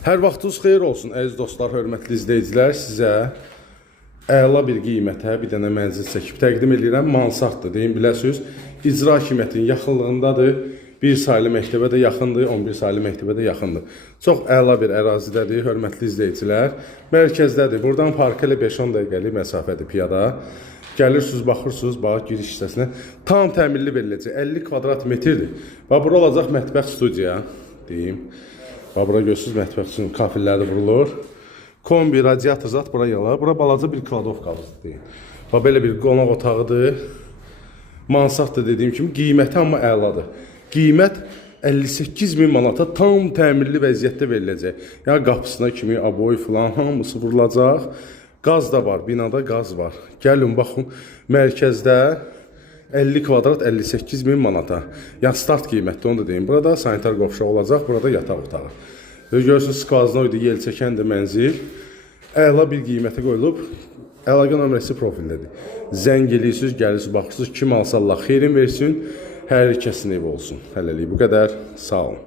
Hər vaxtınız xeyir olsun, əziz dostlar, hörmətli izləyicilər. Sizə əla bir qiymətə bir dənə mənzil çəkib təqdim edirəm. Mansarddır, deyim biləsiniz. İcra hakimiyyətinin yaxınlığındadır. Bir saylı məktəbə də yaxındır, 11 saylı məktəbə də yaxındır. Çox əla bir ərazidədir, hörmətli izləyicilər. Mərkəzdədir. Buradan parka ilə 5-10 dəqiqəlik məsafədir piyada. Gəlirsiniz, baxırsınız, bax giriş hissəsinə. Tam təmirli veriləcək, 50 kvadrat metrdir. Və bura olacaq mətbəx studiya, deyim. Bax, bura görürsünüz, mətbəx üçün kafilləri vurulur. Kombi, radiator zat bura yalar. Bura balaca bir kladovkalıdır, deyim. Bax, belə bir qonaq otağıdır. Mansarddır dediyim kimi, qiyməti amma əladır. Qiymət 58.000 manata tam təmirli vəziyyətdə veriləcək. Yəni qapısına kimi aboy filan hamısı vurulacaq. Qaz da var, binada qaz var. Gəlin baxın, mərkəzdə 50 kvadrat 58.000 manata. Yəni start qiymətdə, onu da deyim. Burada sanitar qovşaq olacaq, burada yataq otağı. Görürsünüz, skvaznoydu, yel çəkən də mənzil. Əla bir qiymətə qoyulub. Əlaqə nömrəsi profildədir. Zəng eləyirsiniz, gəlirsiniz, baxırsınız, kim alsa Allah xeyrin versin. Hər kəsin evi olsun. Hələlik bu qədər. Sağ olun.